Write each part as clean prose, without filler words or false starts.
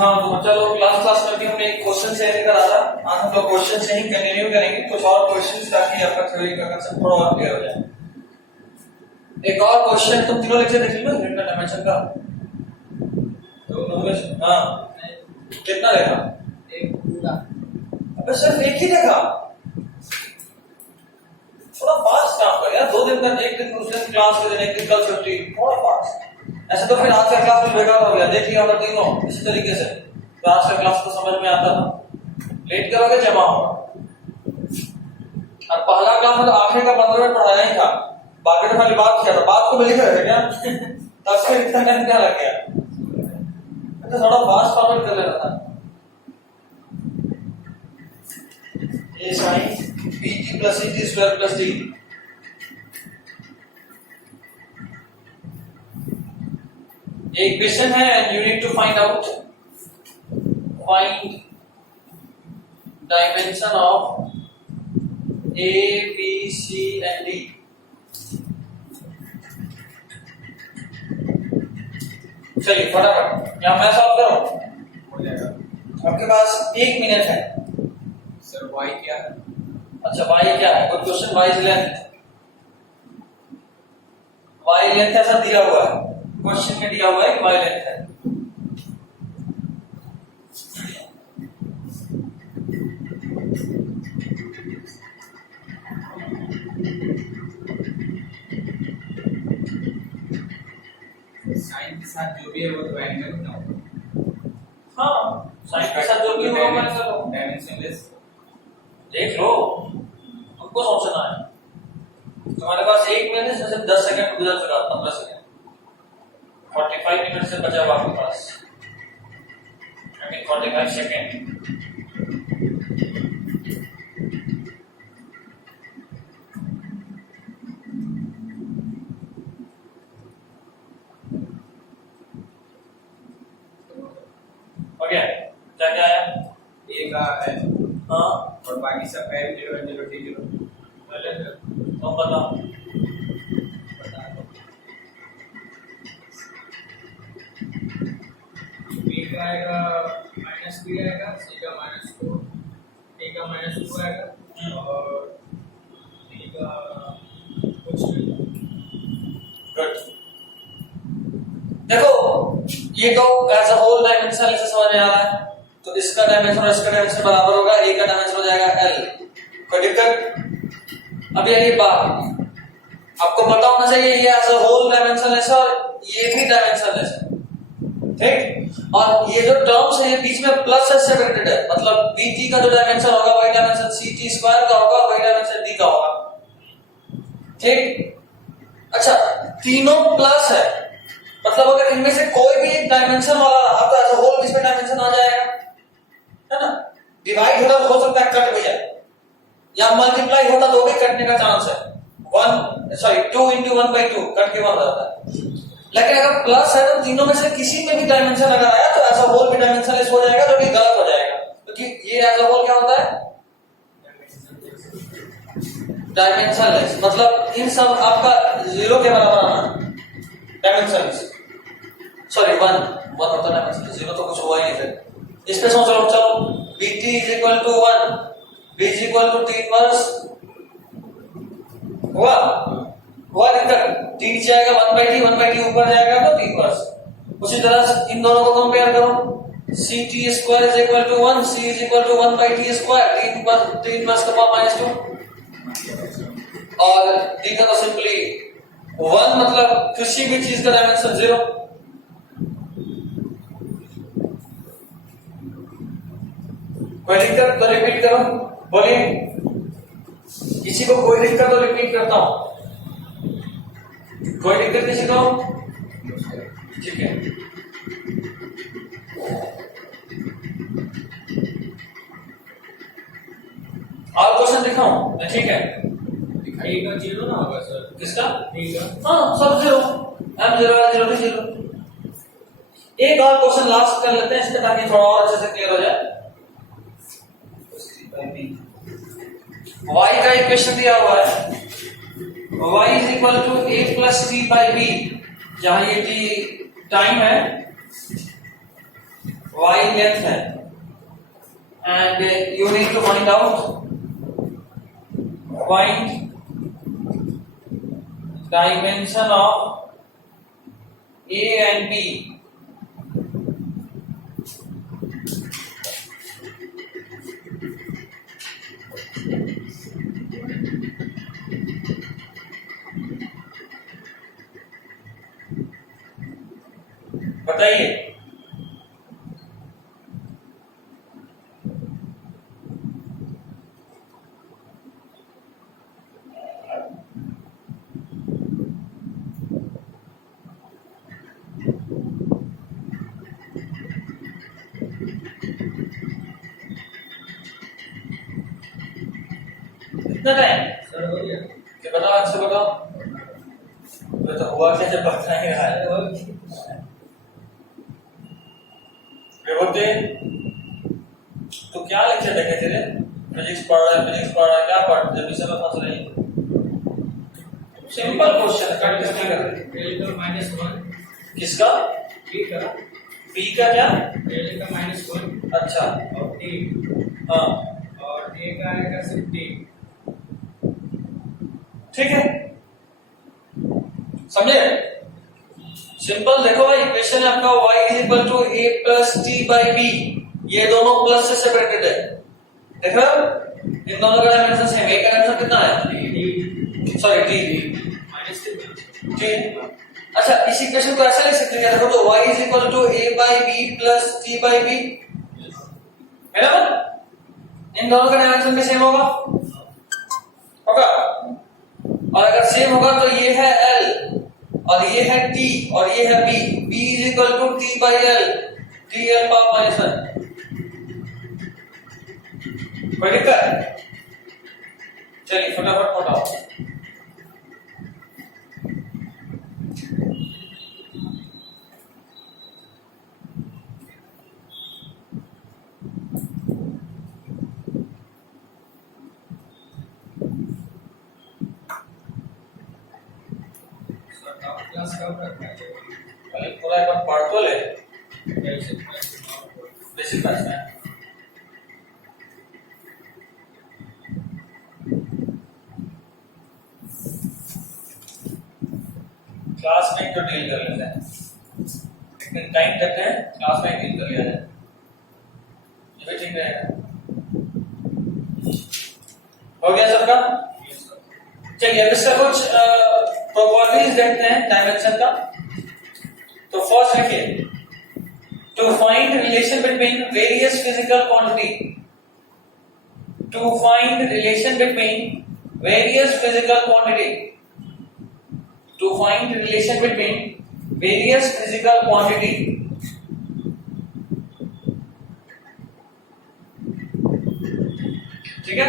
हाँ तो चलो क्लास में भी हमने एक क्वेश्चन शेयर करा था। आज हम लोग क्वेश्चन से ही कंटिन्यू करेंगे कुछ और क्वेश्चंस ताकि आपका थ्योरी का कांसेप्ट थोड़ा और क्लियर हो जाए। एक और क्वेश्चन तुम तीनों लेक्चर देख लो यूनिट का डायमेंशन का। तो हाँ कितना देखा? एक पूरा। अबे सिर्फ एक ही देखा? थोड़ा फास्ट काम कर यार। 2 दिन तक एक दिन दूसरे दिन क्लास के दिन एक दिन कल छुट्टी, थोड़ा फास्ट। ऐसे तो फिर आज का क्लास में बेकार हो गया। देख लिया होगा तीनों इसी तरीके से तो आज का क्लास तो समझ में आता था। लेट करोगे जमा होगा। और पहला क्लास में तो आखिर का 15 मिनट पढ़ाया ही था, बाकी तो खाली बात किया था। बात को मिल गया क्या? तब से इतना टाइम क्या लग गया? तो थोड़ा फास्ट फॉरवर्ड कर लेना था। ये sine bt plus ct square plus d। एक क्वेश्चन है and you need to find dimension of a b c and d। चलिए फटाफट या मैं सॉल्व करूं? हो जाएगा। आपके पास 1 मिनट है। सर y क्या है? अच्छा y क्या है? Good question. y is length. y length ऐसा दिया हुआ है, क्वेश्चन में दिया हुआ है कि y लेंथ है। साइन के साथ जो भी है वो तो एंगल ना हो। हाँ साइन के साथ जो भी होगा मैं करो। डायमेंशनलेस देख लो तुमको सोचना है। तुम्हारे पास 1 मिनट है, इसमें से 10 सेकंड गुजर चुका, 15 सेकंड, 45 मिनट से बचा हुआ आपके पास। I mean 45 second. हो गया? क्या क्या आया? a का है हाँ और बाकी सब है 0 0 0। पहले तुम बताओ। b का आएगा -b आएगा, c का -2, d का -2 आएगा और d का कुछ नहीं। गुड। देखो ये तो एज अ होल डायमेंशन ऐसे समझ में आ रहा है। तो इसका डायमेंशन और इसका डायमेंशन बराबर होगा, a का डायमेंशन हो जाएगा l। कोई दिक्कत? अब ये बात आपको पता होना चाहिए, ये एज अ होल डायमेंशनलेस है और ये भी डायमेंशनलेस है, ठीक? और ये जो टर्म्स है ये बीच में प्लस से सेपरेटेड है, मतलब bt का जो डायमेंशन होगा वही डायमेंशन ct स्क्वायर का होगा, वही डायमेंशन d का होगा, ठीक? अच्छा तीनों प्लस है, मतलब अगर इनमें से कोई भी एक डायमेंशन वाला रहा तो एज अ होल इसमें डायमेंशन आ जाएगा, है ना? डिवाइड होता हो सकता है कट भी जाए, या मल्टीप्लाई होता तो भी कटने का चांस है। 2 into 1/2 कट के 1 हो जाता है। लेकिन अगर प्लस है तो तीनों में से किसी में भी डायमेंशन अगर आया तो एज अ होल भी डायमेंशनलेस हो जाएगा, जो कि गलत हो जाएगा, क्योंकि ये एज अ होल क्या होता है? डायमेंशनलेस। मतलब इन सब आपका 0 के बराबर आना डायमेंशनलेस। सॉरी 1 होता है डायमेंशनलेस, 0 तो कुछ हुआ ही नहीं फिर। इस पे सोच लो, चलो bt = 1, b = 3 वर्स हुआ दिक्कत। 3 नीचे आएगा 1/t ऊपर जाएगा तो 3 वर्स। उसी तरह से इन दोनों को कंपेयर करो, ct² = 1, c = 1/t², 3 वर्स का पावर -2 और d का तो सिंपली 1, मतलब किसी भी चीज का डायमेंशन 0। कोई दिक्कत तो रिपीट करो, बोलिए। किसी को कोई दिक्कत तो रिपीट करता हूं। कोई दिक्कत किसी को? ठीक है। और क्वेश्चन दिखाऊं? ठीक है। a का 0 ना होगा सर? किसका? a का। हाँ सब 0, m0 0 0। एक और क्वेश्चन लास्ट कर लेते हैं इसके, ताकि थोड़ा और अच्छे से क्लियर हो जाए। y का इक्वेशन दिया हुआ है, y = a + t/b, जहां ये t टाइम है, y लेंथ है and you need to find dimension of A and B. बताइए। कितना टाइम सर हो गया। ये बताओ, अच्छे बताओ। ये तो हुआ क्या जब पता नहीं रहा है। विभूति, तो क्या लिखे देखे तेरे? फिजिक्स पढ़ रहा है, क्या पढ़ जब इसे में फंस रही? सिंपल क्वेश्चन है, कट किसने कर रही? एल का -1 किसका? बी का बी का क्या? एल का -1 अच्छा, और टी हाँ और ए का आएगा सिर्फ टी। ठीक है, समझे? सिंपल देखो भाई, इक्वेशन है आपका y is equal to a plus t by b. ये दोनों प्लस से सेपरेटेड है, देखो इन दोनों का डायमेंशन सेम है। a का डायमेंशन कितना है? Sorry T T. अच्छा, इस इक्वेशन को ऐसा लिख सकते हैं, देखो तो y is equal to a by b plus t by b, है ना? इन दोनों का डायमेंशन भी सेम होगा, और अगर सेम होगा तो ये है L और ये है T और ये है B। B is equal to T by L, T L power -1। कोई दिक्कत? चलिए फटाफट बताओ। क्लास कब रखा है? पहले पूरा एक बार पढ़ तो ले, बेसिक बेसिक क्लास में। क्लास में तो डील कर लेते हैं, लेकिन टाइम देते हैं, क्लास में डील कर लिया जाए, ये भी ठीक रहेगा। हो गया सबका? चलिए अब इसका कुछ प्रॉपर्टीज देखते हैं डायमेंशन का। तो फर्स्ट देखिए, to find relation between various physical quantity, to find relation between various physical quantity, to find relation between various physical quantity. ठीक है,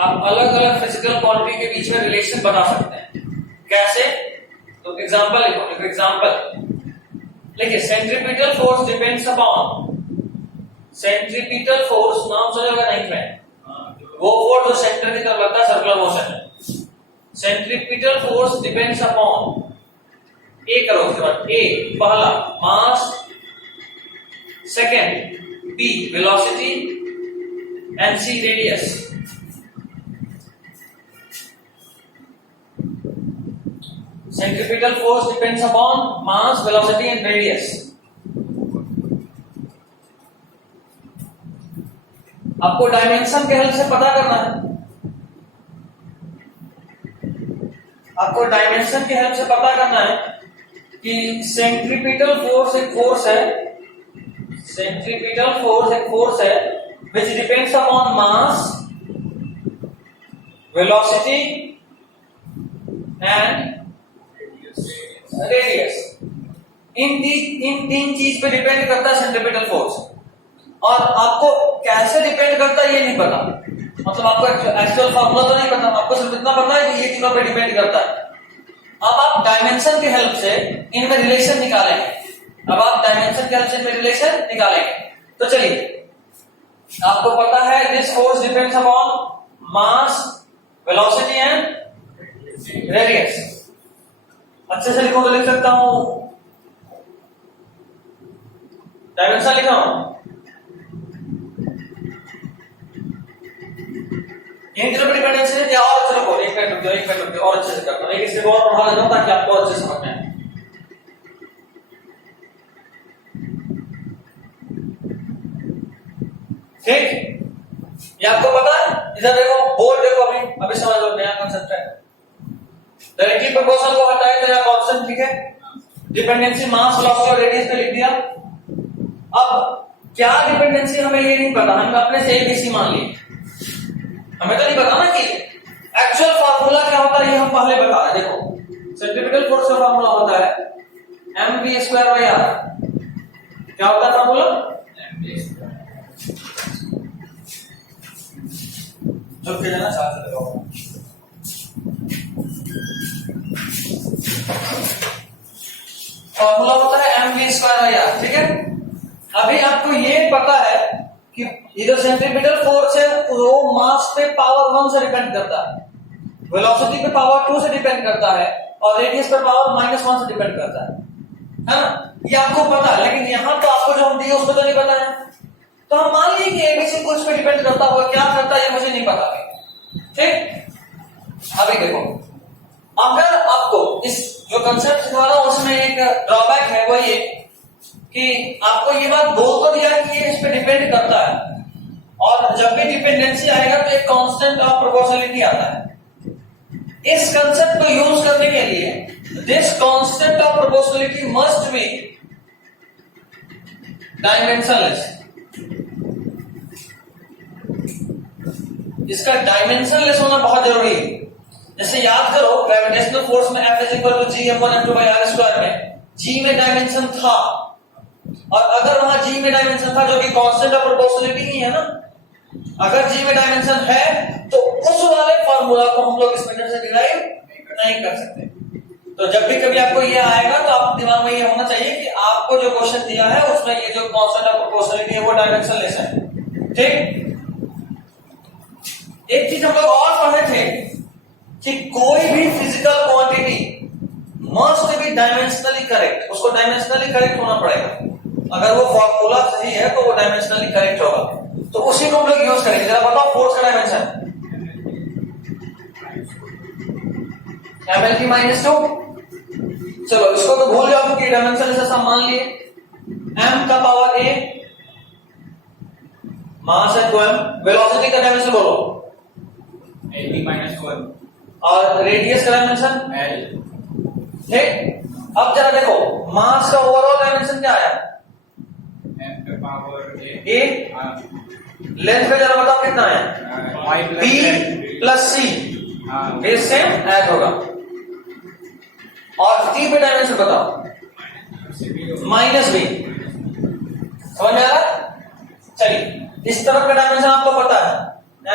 आप अलग अलग फिजिकल क्वांटिटी के बीच में रिलेशन बना सकते हैं। कैसे? तो एग्जांपल लिखो, एग्जांपल लिखिए, centripetal force depends upon, centripetal force नाम सुना होगा नहीं में, वो फोर्स जो सेंटर की तरफ लगता है, सर्कुलर मोशन है। Centripetal force depends upon, A करो उसके बाद, ए पहला mass, second B velocity and C radius. Centripetal force depends upon mass, velocity and radius. आपको डायमेंशन के हेल्प से पता करना है, आपको डायमेंशन के हेल्प से पता करना है कि सेंट्रीपिटल फोर्स एक फोर्स है, सेंट्रीपिटल फोर्स एक फोर्स है which depends upon mass, velocity and radius. इन तीन चीज पे डिपेंड करता है सेंट्रीपिटल फोर्स, और आपको कैसे डिपेंड करता है ये नहीं पता, मतलब आपको एक्चुअल फार्मूला तो नहीं पता, आपको सिर्फ इतना पता है कि ये तीनों पे डिपेंड करता है। अब आप डायमेंशन के हेल्प से इनमें रिलेशन निकालेंगे, अब आप डायमेंशन के हेल्प से इनमें रिलेशन निकालेंगे। तो चलिए, आपको पता है this force depends upon mass, velocity and radius. अच्छे से लिखो तो लिख सकता हूं, डायमेंशन लिखा हूं, इंटरडिपेंडेंसी है या और चलो एक मिनट रुक जाओ और अच्छे से करता हूं, एक इससे और पढ़ा लेता हूं ताकि आपको अच्छे से समझ में आए। ठीक, ये आपको पता है, इधर देखो बोर्ड देखो, अभी समझ लो नया कांसेप्ट है। डायरेक्टली प्रोपोर्शनल को हटाए तो यहां कांस्टेंट ठीक है, डिपेंडेंसी मास वेलोसिटी और रेडियस पे लिख दिया। अब क्या डिपेंडेंसी हमें ये नहीं पता, हम अपने से एबीसी मान लिए, हमें तो नहीं पता ना कि एक्चुअल फार्मूला क्या होता है, ये हम पहले बता रहे। देखो सेंट्रीफ्यूगल फोर्स का फार्मूला होता है mv²/r। क्या होता है फार्मूला? जो के जाना साथ से लगाओ। फार्मूला होता है mv²/r, ठीक है। अभी आपको ये पता है कि ये जो सेंट्रीपिटल फोर्स है वो मास पे पावर 1 से डिपेंड करता है, वेलोसिटी पे पावर 2 से डिपेंड करता है और रेडियस पे पावर -1 से डिपेंड करता है ना, ये आपको पता है। लेकिन यहां तो आपको जो हम दिए उसको तो नहीं पता है, तो हम मान लीजिए कि एबीसी कुछ पे डिपेंड करता होगा, क्या करता है ये मुझे नहीं पता। ठीक, अभी देखो अगर आपको इस जो कंसेप्ट सिखा रहा हूं उसमें एक ड्रॉबैक है, वो ये कि आपको ये बात बोल तो दिया कि ये इस पे डिपेंड करता है, और जब भी डिपेंडेंसी आएगा तो एक कांस्टेंट ऑफ प्रोपोर्शनलिटी आता है। इस कंसेप्ट को यूज करने के लिए this constant of proportionality must be dimensionless. इसका डायमेंशनलेस होना बहुत जरूरी है। जैसे याद करो ग्रेविटेशनल फोर्स में F = g(m1m2/r²) में g में डायमेंशन था, और अगर वहां g में डायमेंशन था जो कि कांस्टेंट ऑफ प्रोपोर्शनलिटी ही है ना, अगर g में डायमेंशन है तो उस वाले फार्मूला को हम लोग इस मेथड से डिराइव नहीं कर सकते। तो जब भी कभी आपको ये आएगा तो आप दिमाग में ये होना चाहिए कि आपको जो क्वेश्चन दिया है उसमें ये जो कांस्टेंट ऑफ प्रोपोर्शनलिटी है वो डायमेंशनलेस है। ठीक, एक चीज हम लोग और पढ़े थे कि कोई भी physical quantity must be dimensionally correct, उसको डायमेंशनली करेक्ट होना पड़ेगा। अगर वो फॉर्मूला सही है तो वो डायमेंशनली करेक्ट होगा, तो उसी को हम लोग यूज करेंगे। जरा बताओ फोर्स का डायमेंशन ml/-2। चलो इसको तो भूल जाओ कि डायमेंशन ऐसा मान लिए, m का पावर a, मास है 2m, वेलोसिटी का डायमेंशन बोलो l(-1) और रेडियस का डायमेंशन l। ठीक, अब जरा देखो मास का ओवरऑल डायमेंशन क्या आया? m पे पावर a, लेंथ पे जरा बताओ कितना है? b + c, ये सेम ऐड होगा। और t पे डायमेंशन बताओ -b। समझ में आ रहा? चलिए इस तरफ का डायमेंशन आपको पता है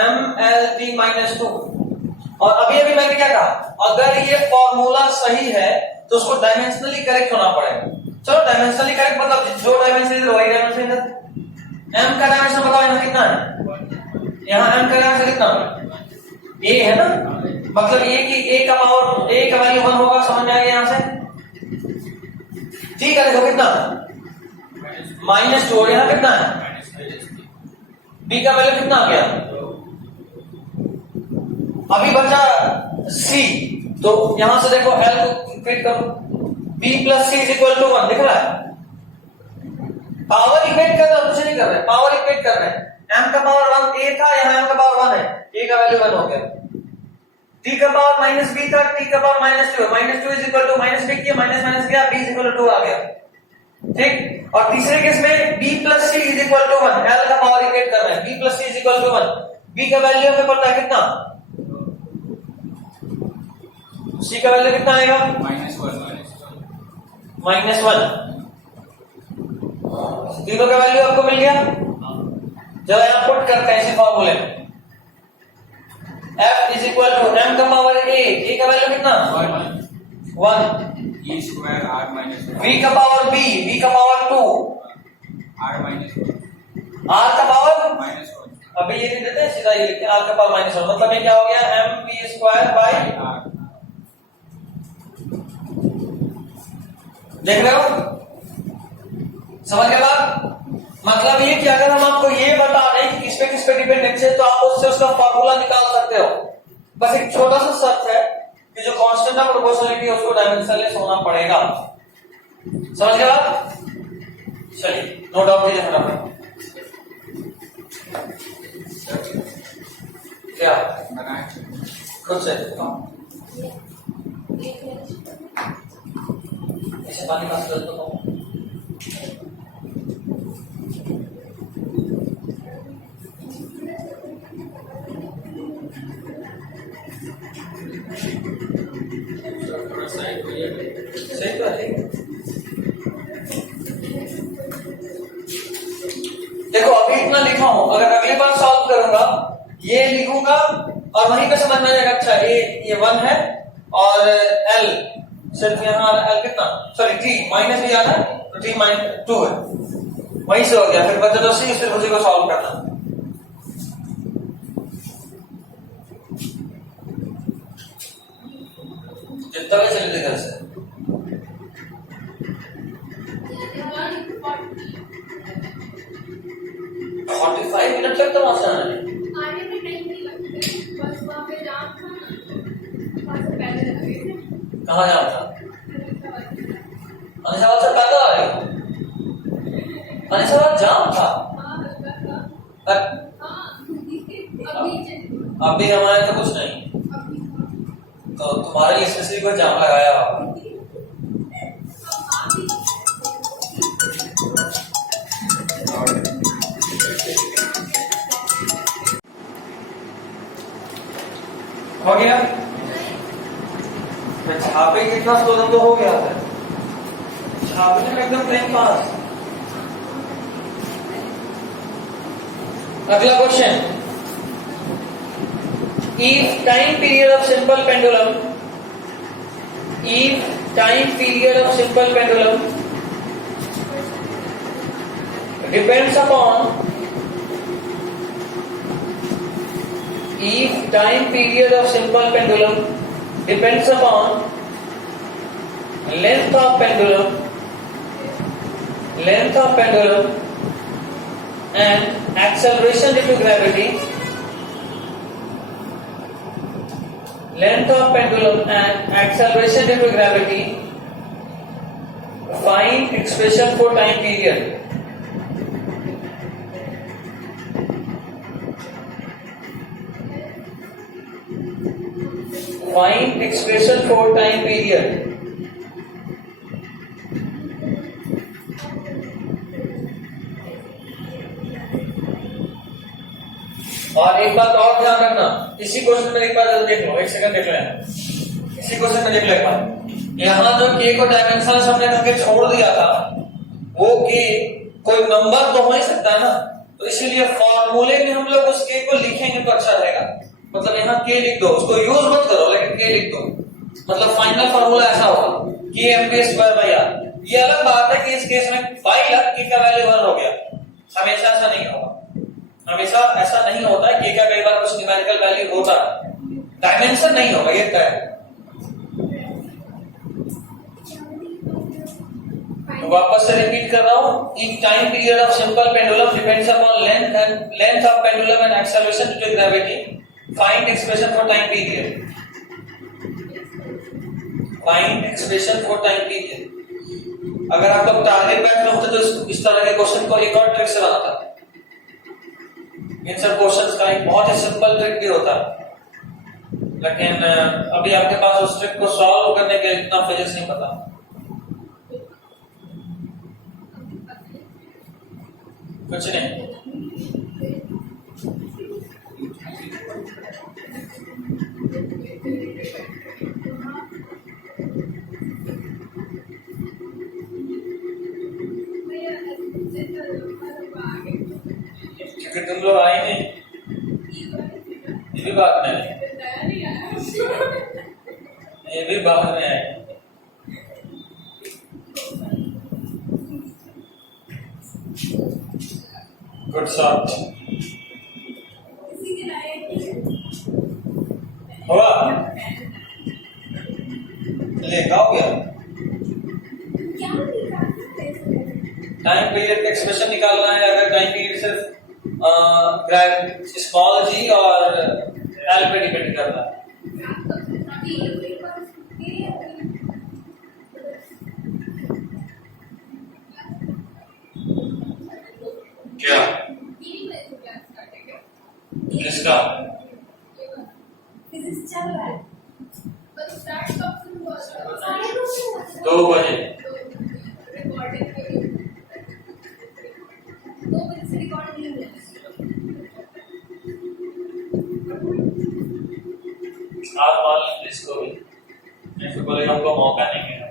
ml(t-2), और अभी मैंने क्या कहा, अगर ये फॉर्मूला सही है तो उसको डायमेंशनली करेक्ट होना पड़ेगा। चलो डायमेंशनली करेक्ट मतलब जो डायमेंशन इधर वही डायमेंशन इधर। m का डायमेंशन बताओ यहाँ कितना है? यहाँ m का डायमेंशन कितना है? a है ना, मतलब ये कि a का पावर a का वैल्यू 1 होगा, समझ में आ गया यहाँ से? ठीक है, देखो कितना -2, यहाँ कितना है? b का वैल्यू कितना आ गया? अभी बचा c, तो यहां से देखो l को फिट करो, b + c = 1 दिख रहा है। पावर इक्वेट कर रहे हैं, कुछ नहीं कर रहे, पावर इक्वेट कर रहे हैं। m का पावर 1 a था, यहाँ m का पावर 1 है, a का वैल्यू 1 हो गया। t का पावर -b था, t का पावर -2 है, -2 = -b किया, माइनस किया, b = 2 आ गया। ठीक, और तीसरे केस में b + c = 1, l का पावर इक्वेट कर रहे हैं, b + c = 1, b का वैल्यू हमें पता है कितना, c का वैल्यू कितना आएगा? -1। तीनों का वैल्यू आपको मिल गया। जब यहां पुट करते हैं इसी फॉर्मूले में, F = m का पावर a का वैल्यू कितना? 1, v का पावर b का पावर 2, r का पावर अभी ये नहीं देते, सीधा ये लिखते हैं r का पावर -1, मतलब ये क्या हो गया? mv²/r। देख रहे हो, समझ गए बात? मतलब ये कि अगर हम आपको ये बता दें कि किस पे डिपेंडेंस है तो आप उससे उसका फॉर्मूला निकाल सकते हो। बस एक छोटा सा शर्त है कि जो कांस्टेंट ऑफ प्रोपोर्शनलिटी है उसको डायमेंशनलेस होना पड़ेगा। समझ गए आप? चलिए नोट डाउन कीजिए फटाफट। क्या खुद से ऐसे पानी का स्तर तो थोड़ा साइड हो गया। सही तो है। देखो अभी इतना लिखा हूं, अगर अगली बार सॉल्व करूंगा ये लिखूंगा और वहीं पे समझ में आ जाएगा। अच्छा ये 1 है और L सिर्फ यहाँ L कितना, सॉरी T माइनस भी जाना है तो T माइनस 2 है, वहीं से हो गया। फिर बचा तो सिर्फ उसी को सॉल्व करना। जितना भी चले घर से 45 मिनट तक तो वहां से आना है। आने में टाइम नहीं लगता, बस वहाँ पे जाम था ना, वहाँ से पहले लगे थे। कहाँ जाम था? अनिशाबाद से पैदल आ रहे हो? अनिशाबाद जाम था? हाँ, हल्का सा। हाँ, अभी हमारे तो कुछ नहीं, तो तुम्हारे लिए स्पेशली कोई जाम लगाया होगा। हो गया? मैं छापे कितना स्कोर तो हो गया था, छापने में एकदम टाइम पास। अगला question, if time period of simple pendulum depends upon length of pendulum and acceleration due to gravity, find expression for time period. Find expression for time period. और एक बात और ध्यान रखना, इसी क्वेश्चन में एक बार जरूर देख लो, एक सेकंड देख लेना। इसी क्वेश्चन में देख लो एक बार, यहाँ जो के को डायमेंशन हमने करके छोड़ दिया था, वो के कोई नंबर तो हो ही सकता है ना, तो इसीलिए फॉर्मूले में हम लोग उस के को लिखेंगे तो अच्छा रहेगा। मतलब यहाँ के लिख दो, उसको यूज मत करो लेकिन के लिख दो। मतलब फाइनल फॉर्मूला ऐसा होगा कि mk²/r। ये अलग बात है कि इस केस में बाई लग के का वैल्यू 1 हो गया, हमेशा ऐसा नहीं होगा। हमेशा ऐसा नहीं होता है, के का कई बार कुछ न्यूमेरिकल वैल्यू होता है, डायमेंशन नहीं होगा, ये तय है। तो वापस से रिपीट कर रहा हूं, if time period of simple pendulum depends upon length of pendulum and acceleration due to gravity, find expression for time period. Find expression for time period। अगर आप लोग टारगेट बैठ में होते तो इस तरह के क्वेश्चन को एक और ट्रिक से बनाता। इन सब क्वेश्चंस का एक बहुत ही सिंपल ट्रिक भी होता है, लेकिन अभी आपके पास उस ट्रिक को सॉल्व करने के इतना फिजिक्स नहीं पता। कुछ नहीं, क्योंकि तुम लोग आए नहीं, ये भी बात नहीं, ये भी बात में है। गुड शॉट, हुआ ले हो गया। टाइम पीरियड का एक्सप्रेशन निकालना है। अगर टाइम पीरियड सिर्फ स्मॉल जी और एल पे डिपेंड करता है। क्या किसका? फिजिक्स चल रहा है बट स्टार्ट कब से हुआ? 2 बजे। रिकॉर्डिंग के लिए 2 बजे से रिकॉर्ड नहीं हुआ। आप मान लीजिए इसको भी, ऐसे बोलेगा हमको मौका नहीं मिला।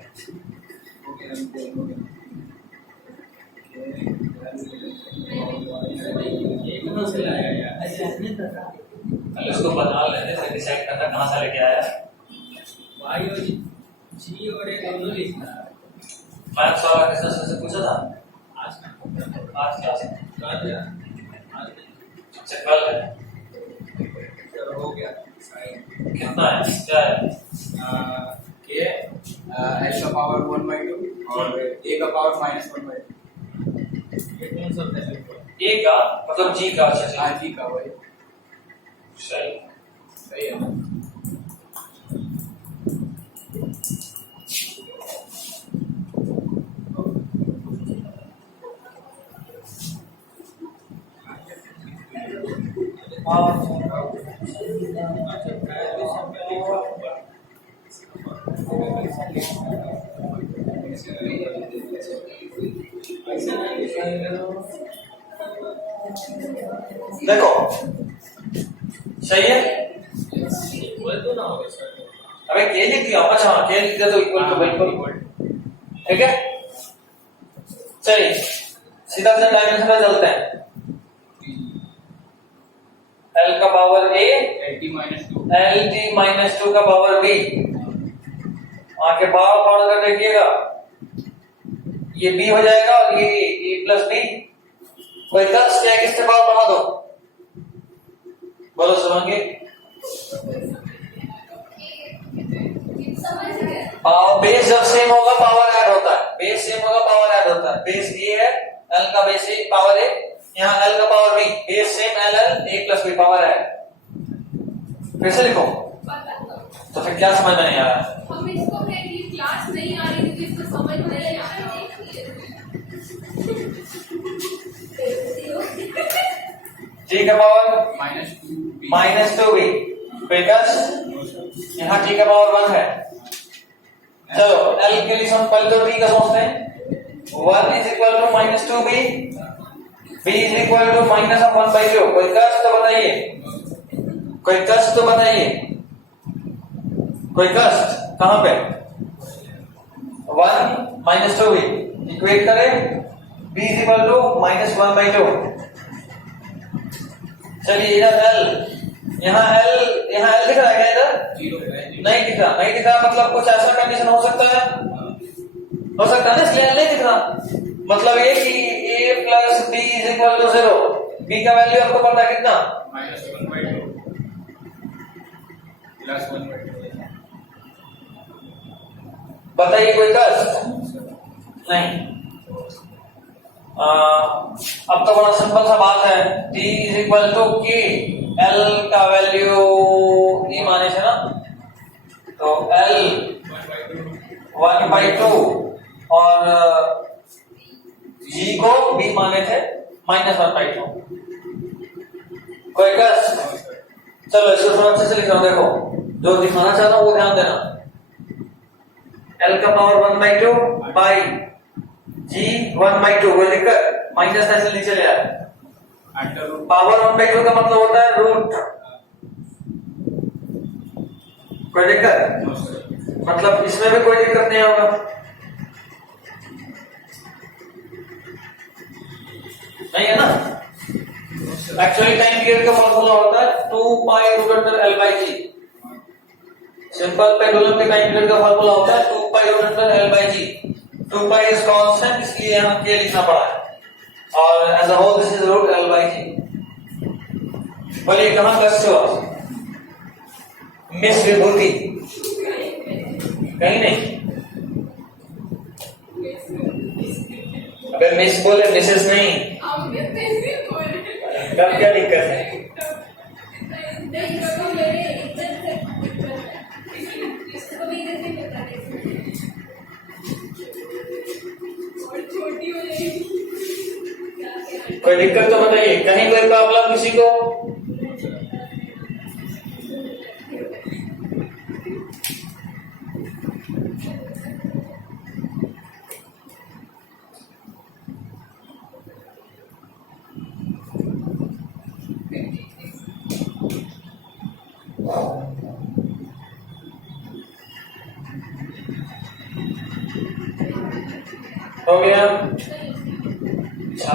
पहले उसको बना लेते फिर डिसाइड करना कहाँ से लेके आया। वाई और जी और ए दोनों लिखना है। मैथ्स वाला क्वेश्चन से पूछा था आज का आज क्लास में। आज अच्छा कल है। हो गया कितना है? क्या है? के एल का पावर 1/2 और ए का पावर -1/2। ये कौन सा है? ए का मतलब जी का। अच्छा हाँ जी का वही सही। सही है ना? देखो सही है। इक्वल तो ना होगा सर। अबे के लिख दिया। अच्छा के लिख दिया तो इक्वल टू बिल्कुल ठीक है। चलिए सीधा सीधा डायमेंशन में चलते हैं। L का पावर A LT -2 LT -2 का पावर B। आके पावर पावर कर देखिएगा, ये B हो जाएगा और ये A प्लस B। कोई 10 क्या किससे पावर बढ़ा दो? बोलो सुनेंगे। पावर बेस जब सेम होगा पावर ऐड होता है। बेस सेम होगा पावर ऐड होता है। बेस A है, L का बेस A पावर A, यहाँ L का power B। Base same L A plus B power add. फिर से लिखो तो फिर क्या समझ में नहीं आ रहा है? हम इसको मेरी क्लास नहीं आ रही क्योंकि इसको समझ में नहीं आ रहा। G का पावर -2B -2B। बिकॉज यहाँ G का पावर 1 है। चलो L के लिए हम पहले तो T का सोचते हैं। 1 is equal to -2B, B is equal to -1/2। कोई कष्ट तो बताइए, कोई कष्ट तो बताइए, कोई कष्ट कहां पे? 1 -2B इक्वेट करें, B is equal to -1/2। चलिए इधर L, यहाँ L दिख रहा है क्या? इधर 0 नहीं दिख रहा। नहीं दिख रहा मतलब कुछ ऐसा कंडीशन हो सकता है ना, इसलिए नहीं दिख रहा। मतलब ये कि A plus B is equal to 0। B का वैल्यू आपको पता है कितना? -1/2 +1/2। बताइए कोई कष्ट नहीं। अब तो बड़ा सिंपल सा बात है। T is equal to K, L का वैल्यू ये माने थे ना, तो L 1/2 और G को B माने थे -1/2। कोई कष्ट? चलो इसको थोड़ा अच्छे से लिख रहा हूं। देखो जो दिखाना चाह रहा हूं वो ध्यान देना। L का पावर 1/2 बाई G 1/2 वो लिखकर माइनस ऐसे नीचे ले आया। पावर 1/2 का मतलब होता है रूट। कोई दिक्कत? मतलब इसमें भी कोई दिक्कत नहीं होगा। नहीं है ना? एक्चुअली टाइम पीरियड का फॉर्मूला होता है 2π√L/G। सिंपल पेंडुलम के टाइम पीरियड का फॉर्मूला होता है 2π√L/G। 2π इज कांस्टेंट, इसलिए यहाँ के लिखना पड़ा है और as a whole this is √L/G। बोलिए कहां कष्ट हो? मिस विभूति कहीं नहीं। अब अबे मिस बोले मिसेस नहीं, हम भी कैसे बोल रहे हैं? तब क्या दिक्कत है? नहीं तो मेरे इज्जत से दिक्कत है, इसको भी इज्जत नहीं बता रहे और छोटी हो जाएगी। कोई दिक्कत तो बताइए, कहीं कोई प्रॉब्लम किसी को? हो गया? अच्छा,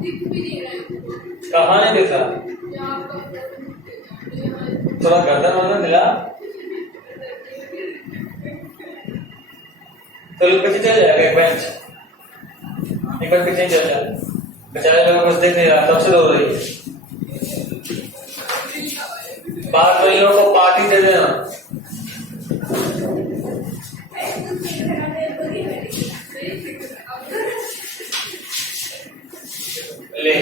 दिख भी नहीं रहा है। कहाँ नहीं दिखा? यहाँ पर थोड़ा गर्दन वर्दन मिला तो पीछे चल जाएगा। एक बार पीछे चल जाए, बेचारे लोग कुछ देख नहीं रहा, तब से रो रही है। बाहर वाले लोगों को पार्टी दे देना। ले,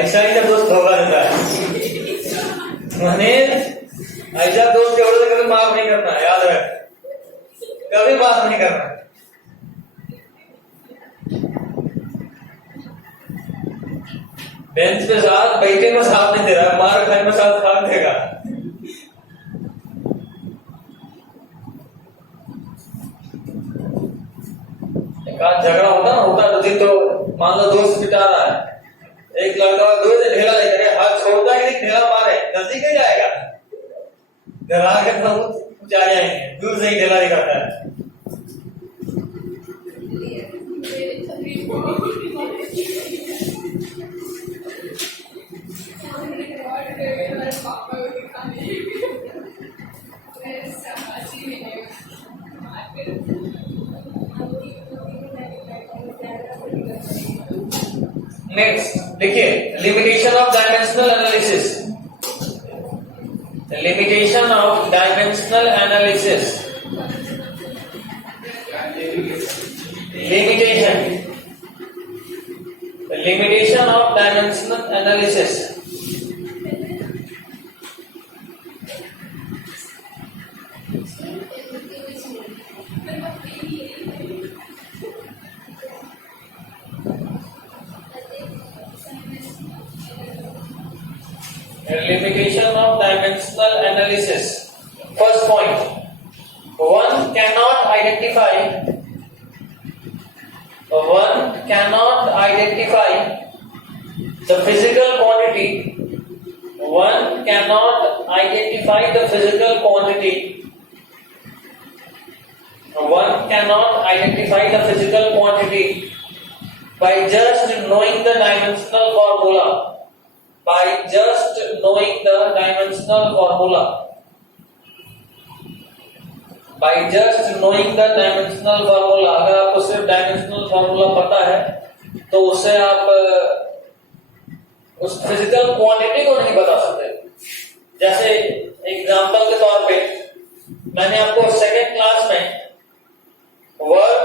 ऐसा ही तो दोस्त धोखा देता है। मनीष, ऐसा दोस्त के वजह से कभी माफ नहीं करना, याद रख, कभी माफ नहीं करना। बेंच पे साथ बैठे में साथ नहीं दे रहा, मार खाने में साथ खा देगा। एक आध झगड़ा होता तो दिन तो मान लो दोस्त पिटा रहा है, एक लड़का दो से ढेला लेकर हाथ छोड़ता है कि ढेला मारे, नजदीक नहीं जाएगा, डरा के तो जा जाएंगे, दूर से ही ढेला दिखाता है। नेक्स्ट देखिए, limitation of dimensional analysis. Limitation of dimensional analysis. Limitation of dimensional analysis. Limitation of dimensional analysis. First point, one cannot identify the physical quantity. One cannot identify the physical quantity. One cannot identify the physical quantity by just knowing the dimensional formula. By just knowing the dimensional formula. By just knowing the dimensional formula. अगर आपको सिर्फ dimensional formula पता है तो उससे आप उस physical quantity को नहीं बता सकते। जैसे एग्जांपल के तौर पे मैंने आपको सेकेंड क्लास में वर्क,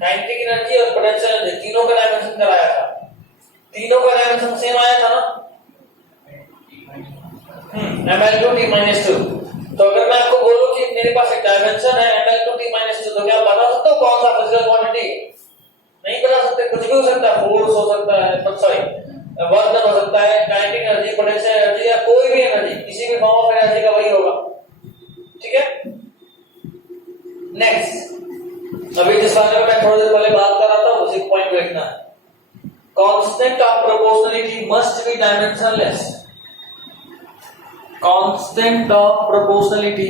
काइनेटिक एनर्जी और पोटेंशियल एनर्जी तीनों का डायमेंशन कराया था। तीनों का डायमेंशन सेम आया था ना, ml2t-2। तो अगर मैं आपको बोलूं कि मेरे पास एक डायमेंशन है ml2t-2, तो क्या आप बता सकते हो कौन सा फिजिकल क्वांटिटी? नहीं बता सकते, कुछ भी हो सकता है, फोर्स हो सकता है, सॉरी वर्क हो सकता है, काइनेटिक एनर्जी, पोटेंशियल एनर्जी या कोई भी एनर्जी, किसी भी फॉर्म ऑफ एनर्जी का वही होगा। ठीक है, नेक्स्ट, अभी जिस बारे में मैं थोड़ी देर पहले बात कर रहा था उसी पॉइंट पे लिखना है। Constant of proportionality must be dimensionless. Constant of proportionality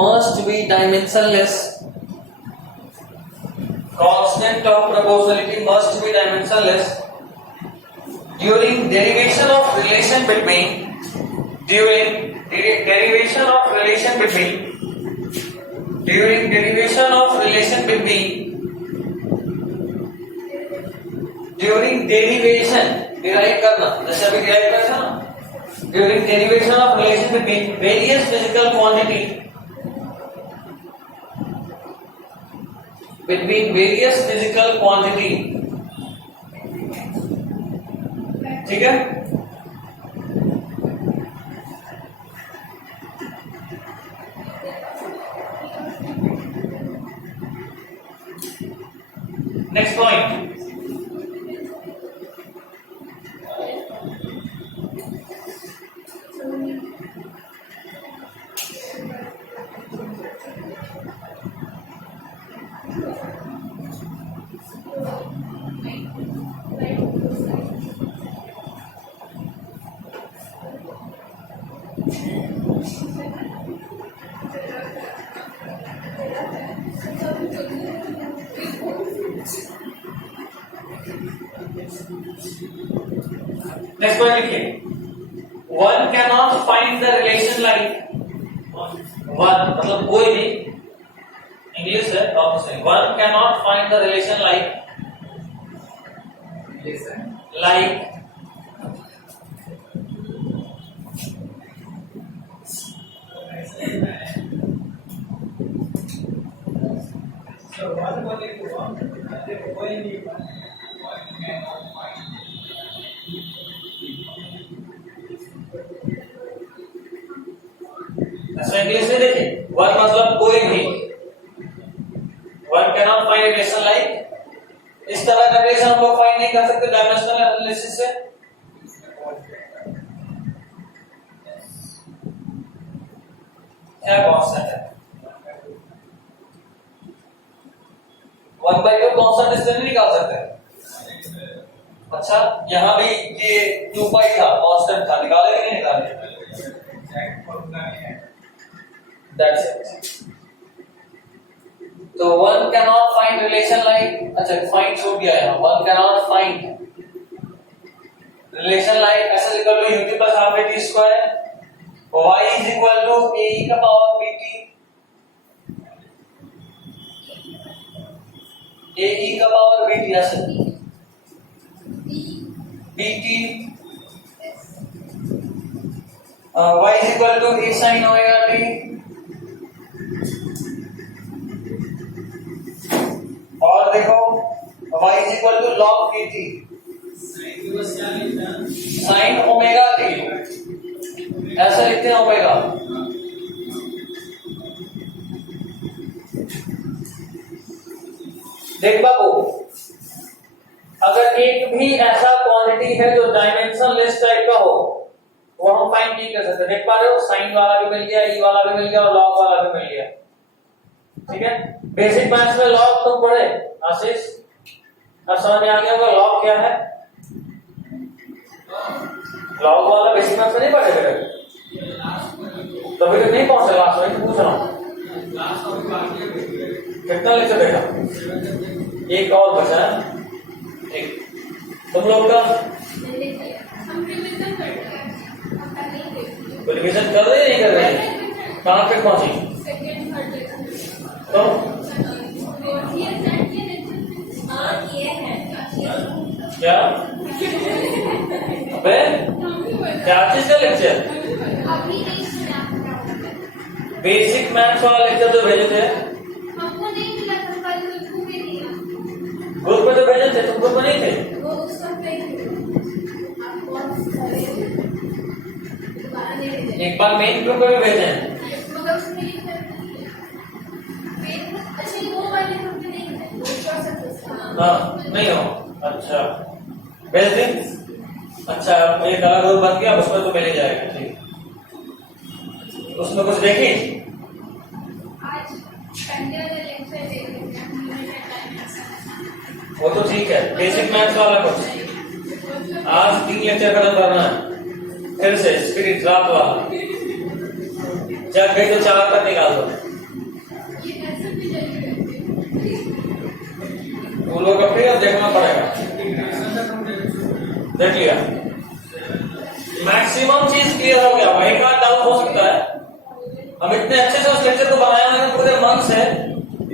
must be dimensionless. Constant of proportionality must be dimensionless. During derivation of relation between derive करना, जैसे अभी derive करना था ना, during derivation of relation between various physical quantity between various physical quantity. ठीक है, next point, next point लिखिए, one can not find the relation like, one मतलब कोई भी, इंग्लिश है one can not find the relation like ऐसा English में देखिए, वन मतलब कोई भी, one can not find relation like, इस तरह का रिलेशन हम लोग फाइंड नहीं कर सकते डायमेंशनल एनालिसिस से। क्या कांस्टेंट है, 1/2 कांस्टेंट इससे नहीं निकाल सकते। अच्छा, यहां भी ये 2 पाई था, कांस्टेंट था, निकाले कि नहीं निकाले? That's it. तो one can not find relation like, अच्छा फाइंड छूट गया है, one can not find relation like S is equal to UT plus half A T square, y is equal to A का पावर बीटी, ए ई का power BT ऐसे BT, y is equal to A sine omega T, और देखो y is equal to log dt sine omega T, ऐसा लिखते हैं omega. देख बाबू, अगर एक भी ऐसा क्वांटिटी है जो डायमेंशन लेस टाइप का हो, वो हम फाइंड नहीं कर सकते। देख पा रहे हो, साइन वाला भी मिल गया, ई वाला भी मिल गया और लॉग वाला भी मिल गया। ठीक है, बेसिक मैथ्स में लॉग तुम पढ़े आशीष, अब समझ में आ गया होगा लॉग क्या है। लॉग वाला बेसिक मैथ्स में नहीं पढ़े बेटा, तो फिर नहीं पहुंचे लास्ट में, पूछ रहा हूँ कितना लेक्चर देखा, एक और बचा है। ठीक, तुम लोग का रिविजन कर रहे नहीं कर रहे, कहाँ पे पहुंची तो क्या अबे क्या चीज का लेक्चर, बेसिक मैथ्स वाला लेक्चर तो भेजे थे, ग्रुप में तो भेजे थे, तुम ग्रुप में नहीं थे। एक बार मेन ग्रुप में भी भेजे हैं, हाँ नहीं हो, अच्छा भेज दी, अच्छा एक अलग ग्रुप बन गया, उसमें तो मिल जाएगा। ठीक, उसमें कुछ देखी, वो तो ठीक है, बेसिक मैथ्स वाला कुछ आज 3 लेक्चर खत्म करना है, फिर से स्पिरिट रात वाला, जब गई तो 4 तक निकाल दो, वो लोग का फिर देखना पड़ेगा। देख लिया, मैक्सिमम चीज क्लियर हो गया, वही का डाउट हो सकता है, हम इतने अच्छे से उस लेक्चर को बनाया मैंने पूरे मन से,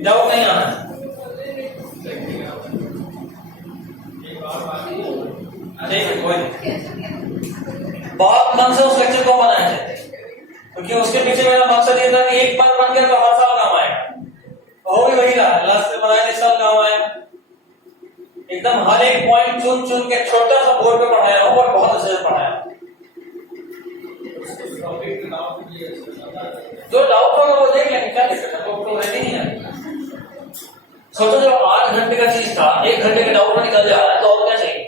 डाउट नहीं आना। ठीक है, कोई बहुत मन से उस लेक्चर को बनाए थे, क्योंकि उसके पीछे मेरा मकसद ये था कि एक बार बन गया तो हर साल काम आएगा, तो हो भी वही रहा, लास्ट में बनाया इस साल काम आया, एकदम हर एक पॉइंट चुन चुन के छोटा सा बोर्ड पे पढ़ाया हो और बहुत अच्छे से पढ़ाया। टॉपिक नाउ के लिए जो डाउट होगा वो देख लेंगे, क्या दिक्कत है, तो रेडी नहीं है। सोचो जो 8 घंटे का चीज था 1 घंटे के डाउट में निकल जा रहा है, तो और क्या चाहिए।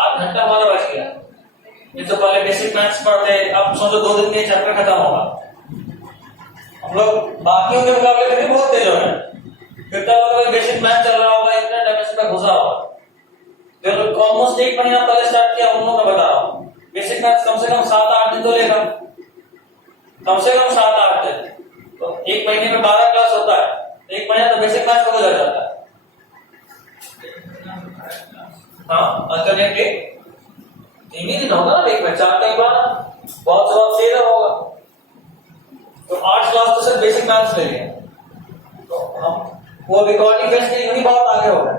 8 घंटा हमारा बच गया। ये तो पहले बेसिक मैथ्स पढ़ते, अब सोचो 2 दिन में चैप्टर खत्म होगा। हम लोग बाकियों के मुकाबले में भी बहुत तेज हो रहे हैं। फिर तो बेसिक मैथ चल रहा होगा, इतना डायमेंशन में घुसा होगा, तो ऑलमोस्ट 1 महीना पहले स्टार्ट किया उन लोगों का बता रहा हूँ। बेसिक मैथ कम से कम 7-8 दिन तो लेगा, कम से कम 7-8 दिन। तो 1 महीने में 12 क्लास होता है, 1 महीना तो बेसिक मैथ को गुजर जाता है। हाँ, अल्टरनेटली धीमी दिन होगा ना, एक में 4 का बहुत बहुत 13 होगा, तो 8 क्लास तो सिर्फ बेसिक मैथ्स ले लिया, तो हम वो रिकॉर्डिंग बेस के लिए बहुत आगे हो गए।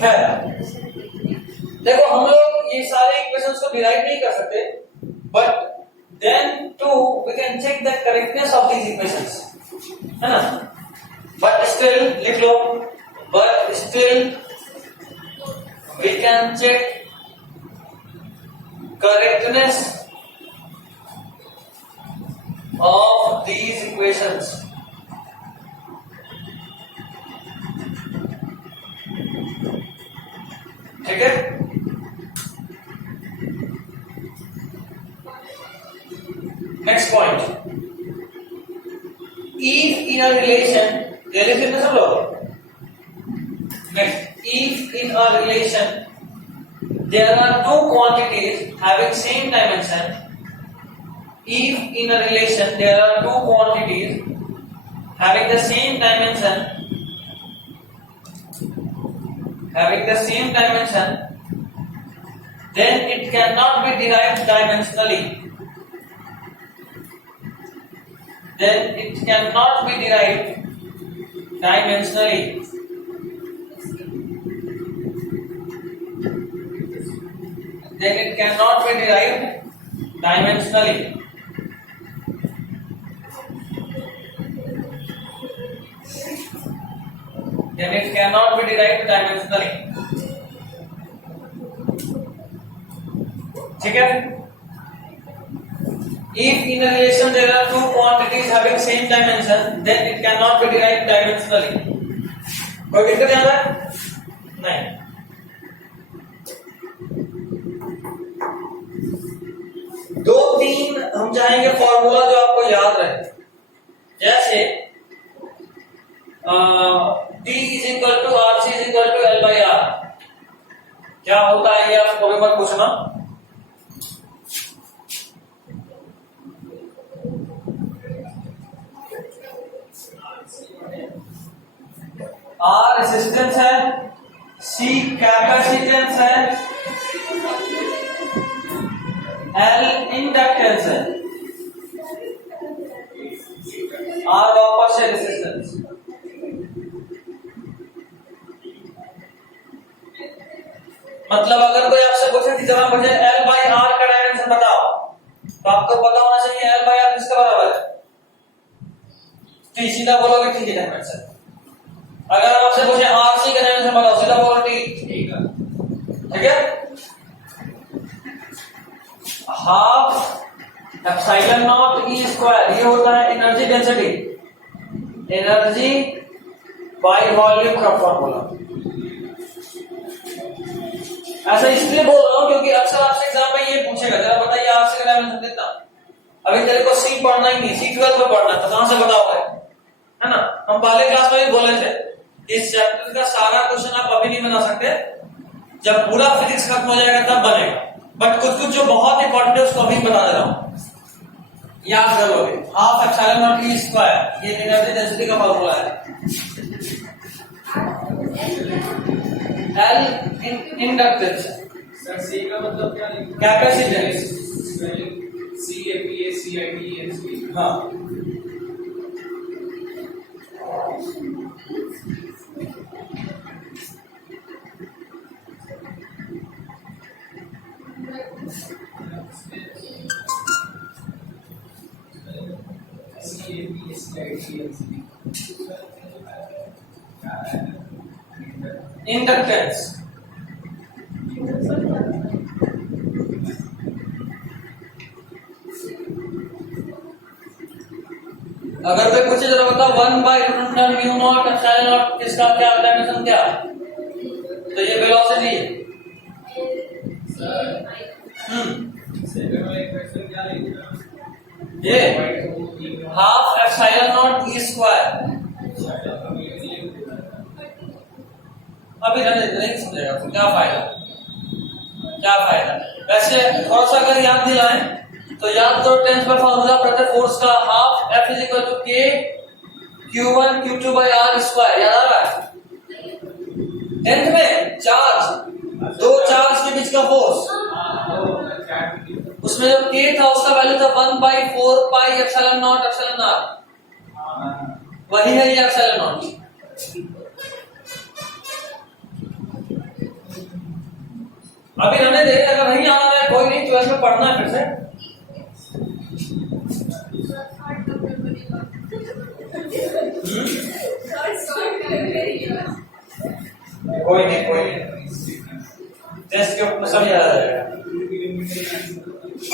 खैर देखो, हम लोग ये सारे इक्वेशंस को डिराइव नहीं कर सकते, but then to we can check the correctness of these equations, है ना। बट स्टिल लिख लो, but still we can check correctness of these equations. ठीक है, next point, if in a relation, relation में सब लोग, next, if in a relation there are two quantities having same dimension, if in a relation there are two quantities having the same dimension, then it cannot be derived dimensionally. Then it cannot be derived dimensionally. Then it cannot be derived dimensionally. Then it cannot be derived dimensionally. ठीक है? If in a relation there are two quantities having same dimension, then it cannot be derived dimensionally. कोई दिक्कत यहाँ पर? नहीं। दो तीन हम चाहेंगे फॉर्मूला जो आपको याद रहे, जैसे D is equal to RC is equal to L by R। क्या होता है ये आपको भी मत पूछना। R रेजिस्टेंस है, C कैपेसिटेंस है, L इंडक्टेंस है, R वापस से रेजिस्टेंस। मतलब अगर कोई आपसे पूछे कि जरा मुझे L by R का डायमेंशन बताओ, तो आपको पता होना चाहिए L by R किसके बराबर है, तो सीधा बोलोगे ठीक है डायमेंशन। अगर आपसे पूछे RC का डायमेंशन बताओ, सीधा बोलोगे ठीक है। Half epsilon not E square, ये होता है energy density, energy by volume का फॉर्मूला। ऐसा इसलिए बोल रहा हूं क्योंकि अक्सर आपसे एग्जाम में ये पूछेगा, जरा बताइए RC का डायमेंशन कितना। अभी तेरे को C पढ़ना ही नहीं, C12 में पढ़ना, तो कहां से बताओगे, है ना। हम पहले क्लास में भी बोले थे, इस चैप्टर का सारा क्वेश्चन आप अभी नहीं बना सकते, जब पूरा फिजिक्स खत्म हो जाएगा तब बनेगा, बट कुछ कुछ जो बहुत इंपॉर्टेंट है उसको अभी बता दे रहा हूं, याद करोगे। Half epsilon not E square, ये एनर्जी डेंसिटी का फॉर्मूला है। L इंडक्टेंस, सर C का मतलब क्या लिखा? Capacitance, CAPACITENC। हाँ। इंडक्टेंस। अगर कोई पूछे जरा बताओ 1/√μ0 किसका क्या डायमेंशन क्या, तो ये वेलोसिटी है। सेकंड वाला इक्वेशन क्या लिखना? ये half epsilon not E square. अभी नहीं समझेगा तो क्या फायदा, क्या फायदा। वैसे थोड़ा सा अगर याद दिलाएं तो याद करो 10th पर फॉर्मूला पढ़ते फोर्स का, half F is equal to K Q1 Q2 by R square, याद आ रहा है 10th में? चार्ज, दो चार्ज के बीच का फोर्स, उसमें जो K था उसका वैल्यू था 1/4 pi epsilon not epsilon R, वही है ये एप्सिलॉन नॉट। अभी रहने दे, अगर नहीं आना है कोई नहीं, 12th में पढ़ना है फिर से। कोई नहीं टेस्ट के ऊपर सब याद आ जाएगा,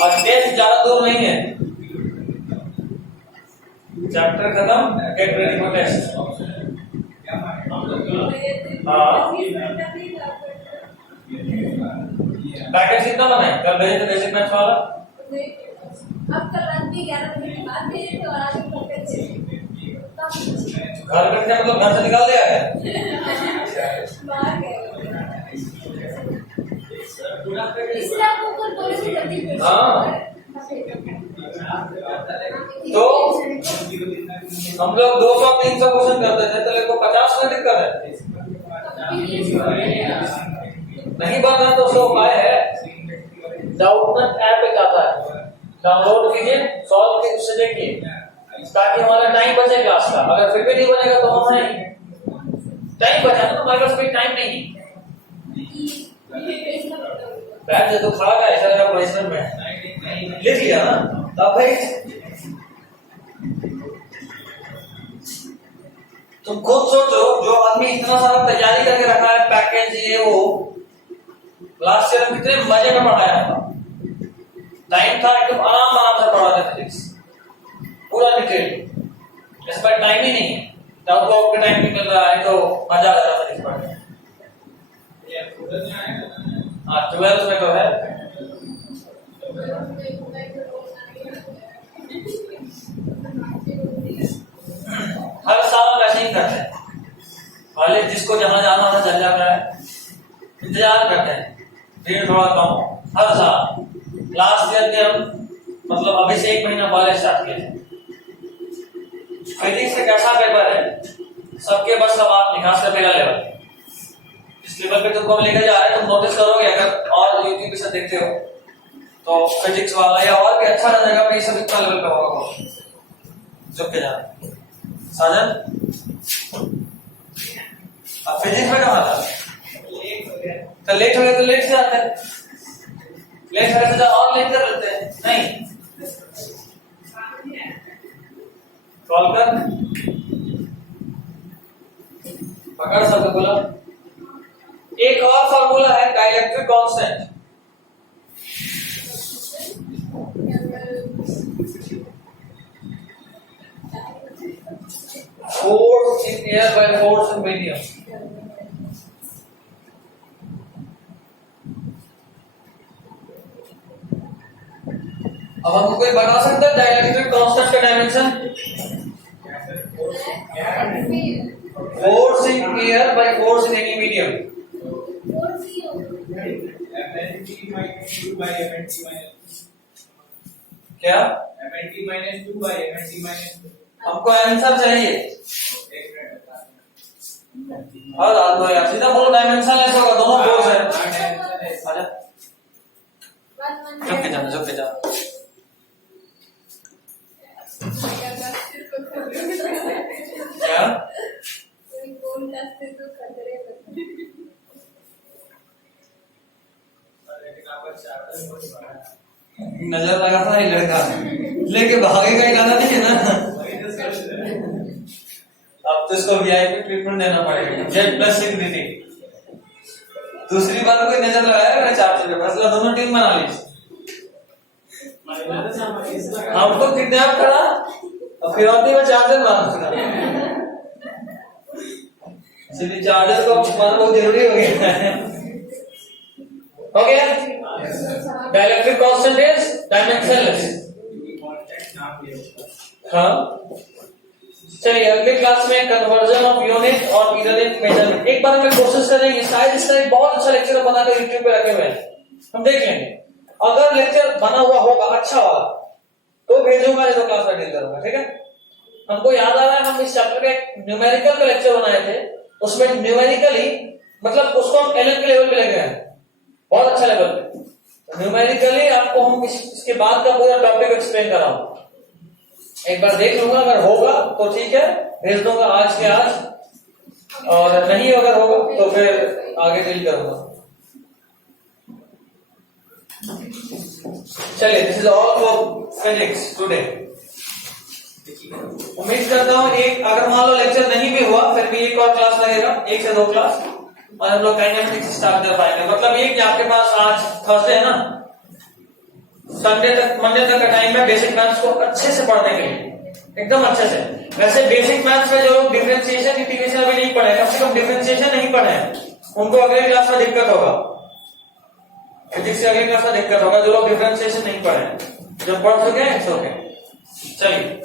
और टेस्ट ज्यादा दूर नहीं है। चैप्टर खत्म, गेट रेडी फॉर टेस्ट। हाँ पैकेज कितना बना है? कल भेजे थे बेसिक मैथ्स वाला। अब कल रात में 11 बजे के बाद भेजे तो आज पैकेज घर बैठे मतलब घर से निकाल दिया है। बाहर गए इसलिए आपको कल बोले थे जल्दी भेजो। हाँ तो हम लोग 200-300 क्वेश्चन करते थे, तो को 50 में दिक्कत है। नहीं बनना तो उसका उपाय है, डाउटनेट ऐप एक आता है, डाउनलोड कीजिए, सॉल्व के उससे देखिए, ताकि हमारा टाइम बचे क्लास का। अगर फिर भी नहीं बनेगा तो हमें टाइम बचाना, तो हमारे पास कोई टाइम नहीं है। बैठ जा, तो खड़ा का ऐसा लगा पोजीशन में लिख लिया ना, तब भाई तुम खुद सोचो, जो आदमी इतना सारा तैयारी करके रखा है, पैकेज ये वो, लास्ट ईयर में कितने मजे में पढ़ाया था, टाइम था एकदम आराम से पढ़ा था फिजिक्स पूरा डिटेल। इस पर टाइम ही नहीं है, तब तो आपका टाइम निकल रहा है तो मजा आ रहा था फिजिक्स पढ़ने। हाँ 12th में तो है। हर साल वैसे ही करते हैं, कॉलेज जिसको जहां जाना होता चल जाता है, इंतजार करते हैं, भीड़ थोड़ा कम हो हर साल। लास्ट ईयर में हम मतलब अभी से 1 महीना पहले स्टार्ट किए थे। फिजिक्स एक ऐसा पेपर है, सबके बस सब आप निकाल से पहला लेवल, इस लेवल पे तुमको हम लेकर जा रहे हैं। तुम नोटिस करोगे अगर और यूट्यूब पे से देखते हो तो फिजिक्स वाला या और भी अच्छा रहेगा, भाई सब इतना लेवल पे होगा झुक के जाना। साजन अब फिजिक्स में कहाँ था? तो लेट हो गया तो लेट से आते हैं, लेट होने से और लेट कर लेते हैं। नहीं कॉल कर, पकड़ सबको बोला। एक और फार्मूला है dielectric constant, force in air by force in medium. अब हमको कोई बता सकता है डाइलेक्ट्रिक कांस्टेंट का dimension? Force in air by force in any medium. क्या? हमको आंसर चाहिए। और आदमी यार सीधा बोलो डायमेंशन ऐसा होगा, दोनों फोर्स है। आजा झुक के जाना, झुक के जाना। क्या? नजर लगा था ये लड़का, लेके भागेगा, गाना नहीं है ना। अब तो इसको वीआईपी ट्रीटमेंट देना पड़ेगा, जेड प्लस सिक्योरिटी। दूसरी बार कोई नजर लगाया मेरे चार्जर पे, फैसला दोनों टीम बना ली। हमको किडनैप करा और फिर में चार्जर मांगा, इसलिए चार्जर को मानना बहुत जरूरी हो गया। हो गया? Dielectric constant is dimensionless. हाँ, चलिए अगले क्लास में कन्वर्जन ऑफ यूनिट और यूनिट मेजरमेंट एक बार में कोशिश करेंगे। शायद इसका एक बहुत अच्छा लेक्चर बनाकर यूट्यूब पे रखे हुए हैं, हम देख लेंगे। अगर लेक्चर बना हुआ होगा अच्छा वाला तो भेजूंगा, नहीं तो क्लास में डील करूंगा, ठीक है? हमको याद आ रहा है हम इस चैप्टर के न्यूमेरिकल का लेक्चर बनाए थे, उसमें न्यूमेरिकली मतलब उसको हम एलएन के लेवल पे लेके गए, बहुत अच्छा लेवल पे। न्यूमेरिकली आपको हम इसके बाद का पूरा टॉपिक एक्सप्लेन कराऊंगा, एक बार देख लूंगा, अगर होगा तो ठीक है भेज दूंगा आज के आज, और नहीं अगर होगा तो फिर आगे डील करूंगा। चलिए, this is all for physics today. उम्मीद करता हूँ एक अगर मान लो लेक्चर नहीं भी हुआ फिर भी एक और क्लास लगेगा, 1 से 2 क्लास, और हम लोग काइनेमेटिक्स स्टार्ट कर पाएंगे। मतलब ये कि आपके पास आज थर्सडे है ना, संडे तक मंडे तक का टाइम है बेसिक मैथ्स को अच्छे से पढ़ने के लिए, एकदम अच्छे से। वैसे बेसिक मैथ्स में जो लोग डिफरेंशिएशन इंटीग्रेशन अभी नहीं पढ़े, कम से कम डिफरेंशिएशन नहीं पढ़े हैं, उनको अगले क्लास में दिक्कत होगा, फिजिक्स से अगले क्लास में दिक्कत होगा। जो लोग डिफरेंशिएशन नहीं पढ़े, जो पढ़ चुके हैं, चलिए।